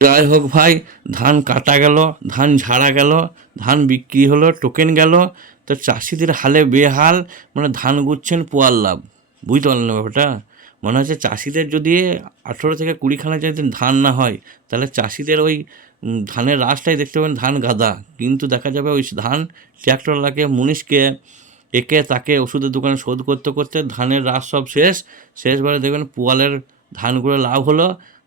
যাই হোক ভাই, ধান কাটা গেল, ধান ঝাড়া গেল, ধান বিক্রি হলো, টোকেন গেল, তো চাষিদের হালে বেহাল। মানে ধান গুচ্ছেন পোয়াল লাভ, বুঝতে পারলেন না ব্যাপারটা? মনে হচ্ছে চাষিদের যদি 18 থেকে 20 খানা যদি ধান না হয়, তাহলে চাষিদের ওই ধানের রাশটাই দেখতে পাবেন ধান গাদা, কিন্তু দেখা যাবে ওই ধান ট্র্যাক্টরওয়ালাকে, মুনিশকে, একে তাকে ওষুধের দোকানে শোধ করতে করতে ধানের রাশ সব শেষবারে দেখবেন পোয়ালের ধানগুলো লাভ হলো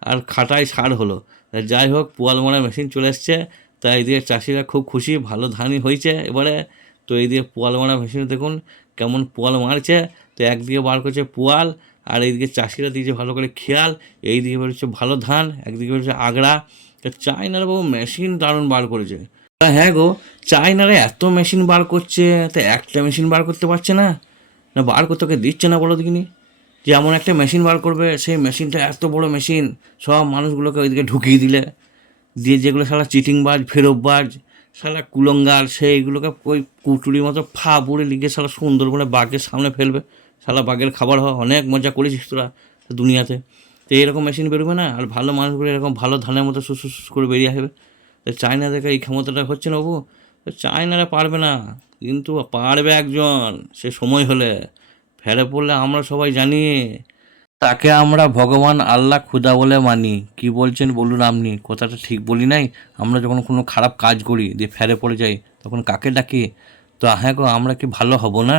আর খাটাই ছাড় হলো। যাই হোক, পোয়াল মারা মেশিন চলে এসছে, তাই এদিকে চাষিরা খুব খুশি, ভালো ধানই হয়েছে এবারে। তো এইদিকে পোয়াল মারা মেশিনে দেখুন কেমন পোয়াল মারছে। তো একদিকে বার করছে পোয়াল, আর এইদিকে চাষিরা দিয়েছে ভালো করে খেয়াল। এইদিকে বেরোচ্ছে ভালো ধান, একদিকে বেরোচ্ছে আগড়া। তা চায়নার বাবু মেশিন দারুণ বার করেছে। হ্যাঁ গো, চায়নারা এত মেশিন বার করছে, তা একটা মেশিন বার করতে পারছে না? না বার করতে ওকে দিচ্ছে না বলো দেখিনি? যে এমন একটা মেশিন বার করবে, সেই মেশিনটা এত বড় মেশিন, সব মানুষগুলোকে ওইদিকে ঢুকিয়ে দিলে, দিয়ে যেগুলো শালা চিটিংবাজ, ফেরববাজ, শালা কুলঙ্গার, সেইগুলোকে ওই কুটুরির মতো ফা পুড়ে লিখে শালা সুন্দর করে বাঘের সামনে ফেলবে। শালা বাঘের খাবার হয়, অনেক মজা করেছিস তোরা দুনিয়াতে। তো এরকম মেশিন বেরোবে না, আর ভালো মানুষগুলো এরকম ভালো ধানের মতো সুস করে বেরিয়ে আসবে। তো চায়না থেকে এই ক্ষমতাটা হচ্ছে না বাবু। তো চায়নারা পারবে না, কিন্তু পারবে একজন, সে সময় হলে। ফেরে পড়লে আমরা সবাই জানি, তাকে আমরা ভগবান, আল্লাহ, খুদা বলে মানি। কি বলছেন বলুন আপনি? কথাটা ঠিক বলি নাই? আমরা যখন কোনো খারাপ কাজ করি দিয়ে ফেরে পড়ে যাই, তখন কাকে ডাকি? তো হ্যাঁ গো, আমরা কি ভালো হব না?